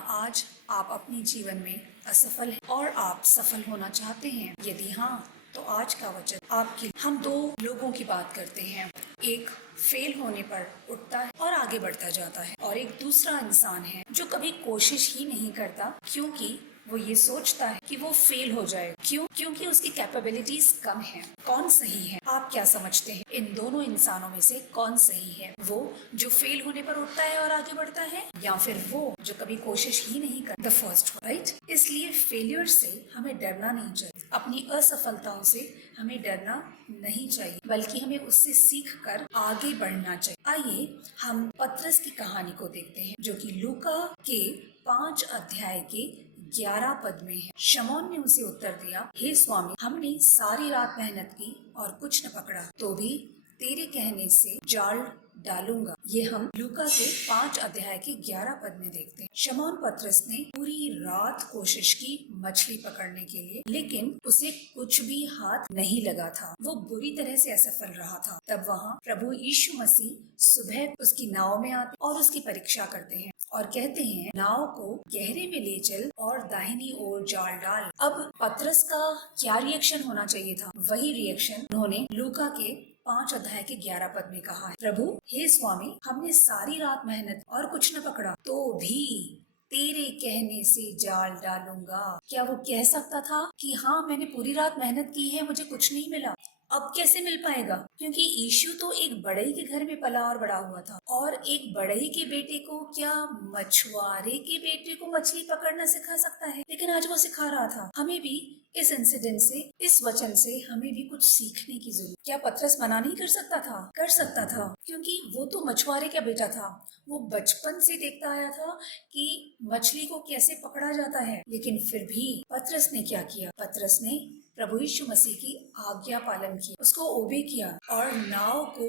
आज आप अपने जीवन में असफल हैं और आप सफल होना चाहते हैं? यदि हाँ, तो आज का वचन आपके। हम दो लोगों की बात करते हैं। एक फेल होने पर उठता है और आगे बढ़ता जाता है, और एक दूसरा इंसान है जो कभी कोशिश ही नहीं करता, क्योंकि वो ये सोचता है कि वो फेल हो जाए। क्योंकि उसकी कैपेबिलिटीज कम है। कौन सही है? आप क्या समझते हैं? इन दोनों इंसानों में से कौन सही है? वो जो फेल होने पर उठता है और आगे बढ़ता है, या फिर वो जो कभी कोशिश ही नहीं करता? The first, right? इसलिए फेलियर से हमें डरना नहीं चाहिए। अपनी असफलताओं से हमें डरना नहीं चाहिए, बल्कि हमें उससे सीख कर आगे बढ़ना चाहिए। आइए हम पतरस की कहानी को देखते हैं, जो कि लूका के 5 अध्याय के 11 पद में है। शमौन ने उसे उत्तर दिया, हे स्वामी, हमने सारी रात मेहनत की और कुछ न पकड़ा, तो भी तेरे कहने से जाल डालूंगा। ये हम लूका के 5 अध्याय के 11 पद में देखते हैं। शमौन पतरस ने पूरी रात कोशिश की मछली पकड़ने के लिए, लेकिन उसे कुछ भी हाथ नहीं लगा था। वो बुरी तरह से असफल रहा था। तब वहाँ प्रभु यीशु मसीह सुबह उसकी नाव में आते और उसकी परीक्षा करते हैं और कहते हैं, नाव को गहरे में ले चल और दाहिनी ओर जाल डाल। अब पतरस का क्या रिएक्शन होना चाहिए था? वही रिएक्शन उन्होंने लूका के 5 अध्याय के 11 पद में कहा है। प्रभु, हे स्वामी, हमने सारी रात मेहनत और कुछ न पकड़ा, तो भी तेरे कहने से जाल डालूंगा। क्या वो कह सकता था कि हाँ, मैंने पूरी रात मेहनत की है, मुझे कुछ नहीं मिला? अब कैसे मिल पाएगा? क्योंकि यीशु तो एक बढ़ई के घर में पला और बड़ा हुआ था, और एक बढ़ई के बेटे को क्या मछुआरे के बेटे को मछली पकड़ना सिखा सकता है? लेकिन आज वो सिखा रहा था। हमें भी इस इंसिडेंट से, इस वचन से हमें भी कुछ सीखने की जरूरत। क्या पतरस मना नहीं कर सकता था? कर सकता था, क्योंकि वो तो मछुआरे का बेटा था। वो बचपन से देखता आया था कि मछली को कैसे पकड़ा जाता है। लेकिन फिर भी पतरस ने क्या किया? पतरस ने प्रभु यीशु मसीह की आज्ञा पालन की, उसको ओबे किया और नाव को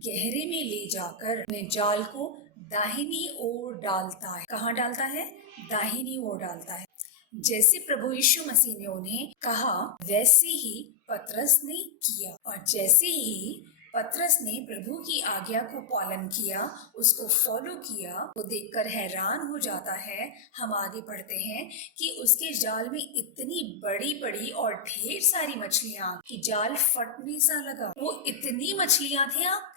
गहरे में ले जाकर अपने जाल को दाहिनी ओर डालता है। कहाँ डालता है? दाहिनी ओर डालता है। जैसे प्रभु यीशु मसीह ने उन्हें कहा, वैसे ही पतरस ने किया, और जैसे ही पतरस ने प्रभु की आज्ञा को पालन किया, उसको फॉलो किया, वो देखकर हैरान हो जाता है। हम आगे पढ़ते हैं कि उसके जाल में इतनी बड़ी बड़ी और ढेर सारी मछलियां कि जाल फटने सा लगा। वो इतनी मछलियां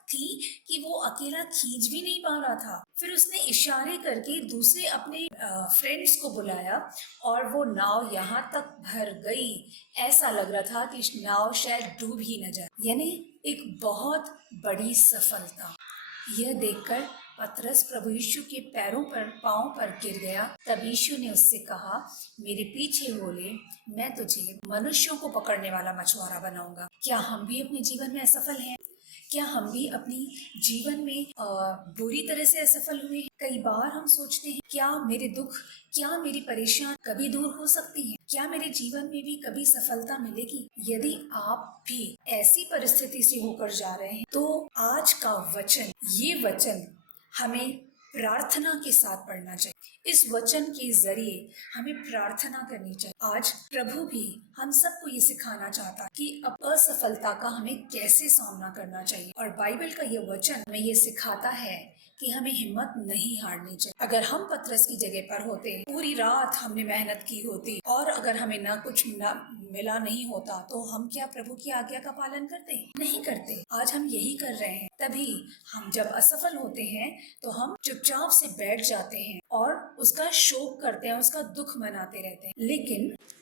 थी कि वो अकेला खींच भी नहीं पा रहा था। फिर उसने इशारे करके दूसरे अपने फ्रेंड्स को बुलाया, और वो नाव यहाँ तक भर गई, ऐसा लग रहा था कि नाव शायद डूब ही न जाए। यानी एक बहुत बड़ी सफलता। यह देखकर पतरस प्रभु यीशु के पांव पर गिर गया। तब यीशु ने उससे कहा, मेरे पीछे हो ले, मैं तुझे मनुष्यों को पकड़ने वाला मछुआरा बनाऊंगा। क्या हम भी अपने जीवन में असफल हैं? क्या हम भी अपनी जीवन में बुरी तरह से असफल हुए? कई बार हम सोचते हैं, क्या मेरे दुख, क्या मेरी परेशानी कभी दूर हो सकती है? क्या मेरे जीवन में भी कभी सफलता मिलेगी? यदि आप भी ऐसी परिस्थिति से होकर जा रहे हैं, तो आज का वचन, ये वचन हमें प्रार्थना के साथ पढ़ना चाहिए। इस वचन के जरिए हमें प्रार्थना करनी चाहिए। आज प्रभु भी हम सबको ये सिखाना चाहता है कि अब असफलता का हमें कैसे सामना करना चाहिए, और बाइबल का ये वचन हमें ये सिखाता है कि हमें हिम्मत नहीं हारनी चाहिए। अगर हम पतरस की जगह पर होते, पूरी रात हमने मेहनत की होती, और अगर हमें ना कुछ मिला नहीं होता, तो हम क्या प्रभु की आज्ञा का पालन करते? नहीं करते। आज हम यही कर रहे हैं। तभी हम जब असफल होते हैं तो हम चुपचाप से बैठ जाते हैं और उसका शोक करते हैं, उसका दुख मनाते रहते हैं।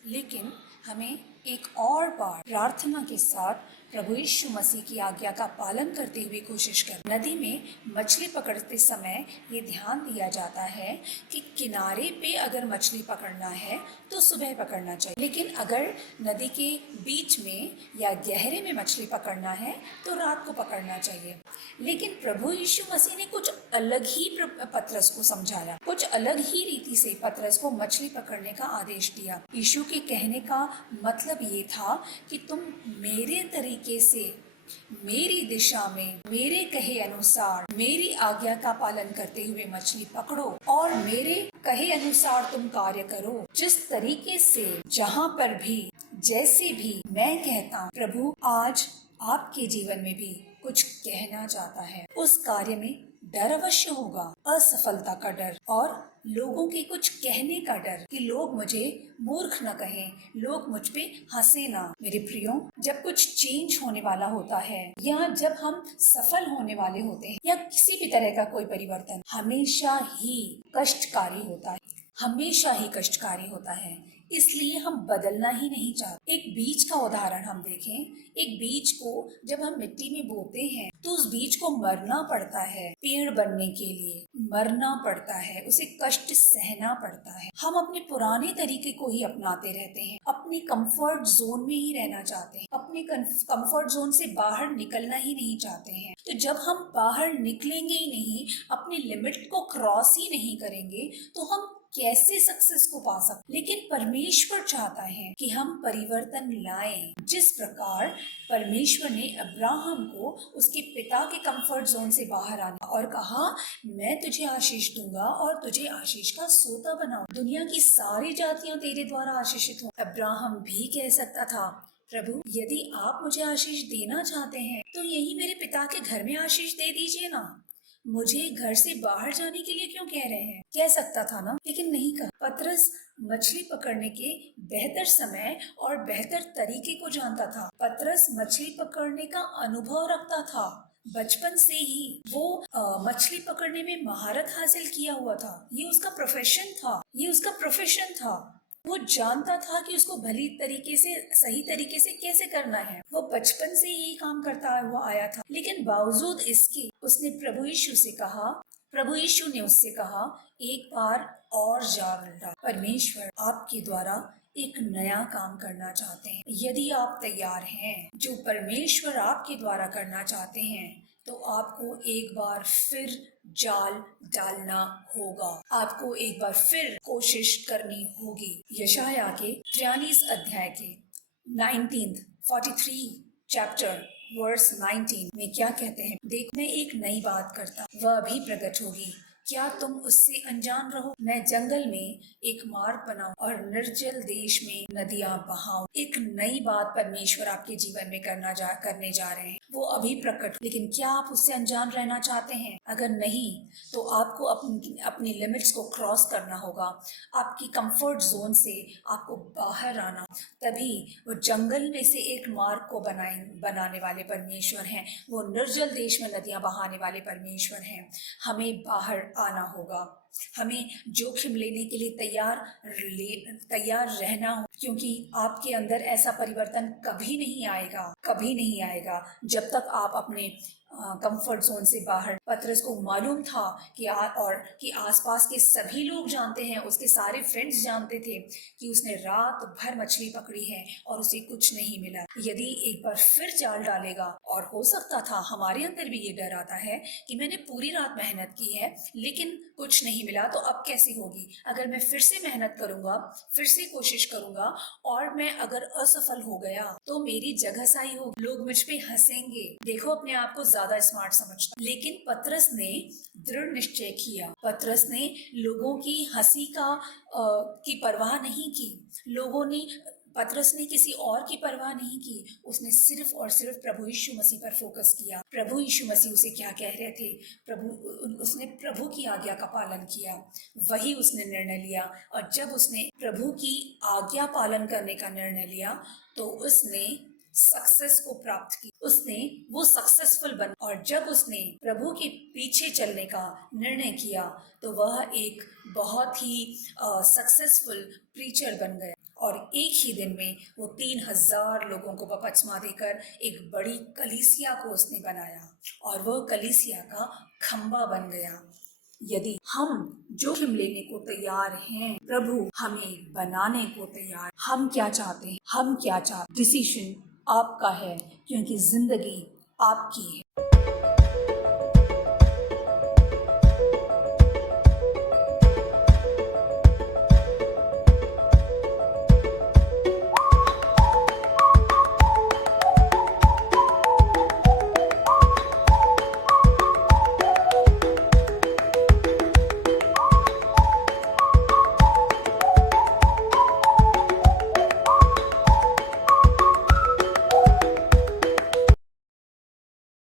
लेकिन हमें एक और बार प्रार्थना के साथ प्रभु यीशु मसीह की आज्ञा का पालन करते हुए कोशिश कर। नदी में मछली पकड़ते समय ये ध्यान दिया जाता है कि किनारे पे अगर मछली पकड़ना है तो सुबह पकड़ना चाहिए, लेकिन अगर नदी के बीच में या गहरे में मछली पकड़ना है तो रात को पकड़ना चाहिए। लेकिन प्रभु यीशु मसीह ने कुछ अलग ही पतरस को समझाया, कुछ अलग ही रीति से पतरस को मछली पकड़ने का आदेश दिया। यीशु के कहने का मतलब ये था कि तुम मेरे तरीके से, मेरी दिशा में, मेरे कहे अनुसार, मेरी आज्ञा का पालन करते हुए मछली पकड़ो, और मेरे कहे अनुसार तुम कार्य करो। जिस तरीके से, जहाँ पर भी, जैसे भी मैं कहता हूँ, प्रभु आज आपके जीवन में भी कुछ कहना चाहता है। उस कार्य में डर अवश्य होगा, असफलता का डर और लोगों के कुछ कहने का डर कि लोग मुझे मूर्ख न कहें, लोग मुझ पे हंसे ना। मेरे प्रियो, जब कुछ चेंज होने वाला होता है या जब हम सफल होने वाले होते हैं या किसी भी तरह का कोई परिवर्तन हमेशा ही कष्टकारी होता है, हमेशा ही कष्टकारी होता है। इसलिए हम बदलना ही नहीं चाहते। एक बीज का उदाहरण हम देखें, एक बीज को जब हम मिट्टी में बोते हैं तो उस बीज को मरना पड़ता है, पेड़ बनने के लिए मरना पड़ता है, उसे कष्ट सहना पड़ता है। हम अपने पुराने तरीके को ही अपनाते रहते हैं, अपने कंफर्ट जोन में ही रहना चाहते हैं, अपने कंफर्ट जोन से बाहर निकलना ही नहीं चाहते हैं। तो जब हम बाहर निकलेंगे ही नहीं, अपनी लिमिट को क्रॉस ही नहीं करेंगे, तो हम कैसे सक्सेस को पा सकते। लेकिन परमेश्वर चाहता है कि हम परिवर्तन लाएं। जिस प्रकार परमेश्वर ने अब्राहम को उसके पिता के कंफर्ट जोन से बाहर आने और कहा, मैं तुझे आशीष दूंगा और तुझे आशीष का सोता बनाऊं, दुनिया की सारी जातियां तेरे द्वारा आशीषित हों। अब्राहम भी कह सकता था, प्रभु यदि आप मुझे आशीष देना चाहते हैं तो यही मेरे पिता के घर में आशीष दे दीजिए ना, मुझे घर से बाहर जाने के लिए क्यों कह रहे हैं। कह सकता था ना, लेकिन नहीं कहा। पतरस मछली पकड़ने के बेहतर समय और बेहतर तरीके को जानता था। पतरस मछली पकड़ने का अनुभव रखता था, बचपन से ही वो मछली पकड़ने में महारत हासिल किया हुआ था। ये उसका प्रोफेशन था। वो जानता था कि उसको भली तरीके से, सही तरीके से कैसे करना है। वो बचपन से ही काम करता हुआ आया था। लेकिन बावजूद इसके उसने प्रभु यीशु ने उससे कहा, एक बार और जाल डाल। परमेश्वर आपके द्वारा एक नया काम करना चाहते हैं। यदि आप तैयार हैं, जो परमेश्वर आपके द्वारा करना चाहते हैं, तो आपको एक बार फिर जाल डालना होगा, आपको एक बार फिर कोशिश करनी होगी। यशाया के 43 अध्याय के 43 चैप्टर वर्स 19 में क्या कहते हैं। देख, मैं एक नई बात करता, वह अभी प्रकट होगी, क्या तुम उससे अनजान रहो। मैं जंगल में एक मार्ग बनाऊं और निर्जल देश में नदियां बहाऊं। एक नई बात परमेश्वर आपके जीवन में करने जा रहे हैं, वो अभी प्रकट। लेकिन क्या आप उससे अनजान रहना चाहते हैं? अगर नहीं, तो आपको अपनी लिमिट्स को क्रॉस करना होगा, आपकी कंफर्ट जोन से आपको बाहर आना। तभी वो जंगल में से एक मार्ग को बनाने वाले परमेश्वर हैं, वो निर्जल देश में नदियां बहाने वाले परमेश्वर हैं। हमें बाहर आना होगा, हमें जोखिम लेने के लिए तैयार रहना हो, क्योंकि आपके अंदर ऐसा परिवर्तन कभी नहीं आएगा जब तक आप अपने कंफर्ट जोन से बाहर। पतरस को मालूम था कि आसपास के सभी लोग जानते हैं, उसके सारे फ्रेंड्स जानते थे कि उसने रात भर मछली पकड़ी है और उसे कुछ नहीं मिला। यदि एक बार फिर जाल डालेगा, और हो सकता था हमारे अंदर भी ये डर आता है कि मैंने पूरी रात मेहनत की है लेकिन कुछ नहीं मिला, तो अब कैसी होगी। अगर मैं फिर से मेहनत करूंगा, फिर से कोशिश करूंगा और मैं अगर असफल हो गया तो मेरी जगहसाई होगी, लोग मुझ पे हंसेंगे। देखो, अपने आप को ज्यादा स्मार्ट समझता। लेकिन पतरस ने दृढ़ निश्चय किया। पतरस ने लोगों की हंसी की परवाह नहीं की। पतरस ने किसी और की परवाह नहीं की। उसने सिर्फ और सिर्फ प्रभु यीशु मसीह पर फोकस किया। प्रभु यीशु मसीह उसे क्या कह रहे थे, उसने प्रभु की आज्ञा का पालन किया, वही उसने निर्णय लिया। और जब उसने प्रभु की आज्ञा पालन करने का निर्णय लिया तो उसने सक्सेस को प्राप्त की, वो सक्सेसफुल बन। और जब उसने प्रभु के पीछे चलने का निर्णय किया तो वह एक बहुत ही सक्सेसफुल प्रीचर बन गया। और एक ही दिन में वो 3000 लोगों को बपतिस्मा देकर एक बड़ी कलीसिया को उसने बनाया और वह कलीसिया का खंबा बन गया। यदि हम जोखिम लेने को तैयार हैं, प्रभु हमें बनाने को तैयार। हम क्या चाहते हैं, डिसीजन आपका है, क्योंकि जिंदगी आपकी है।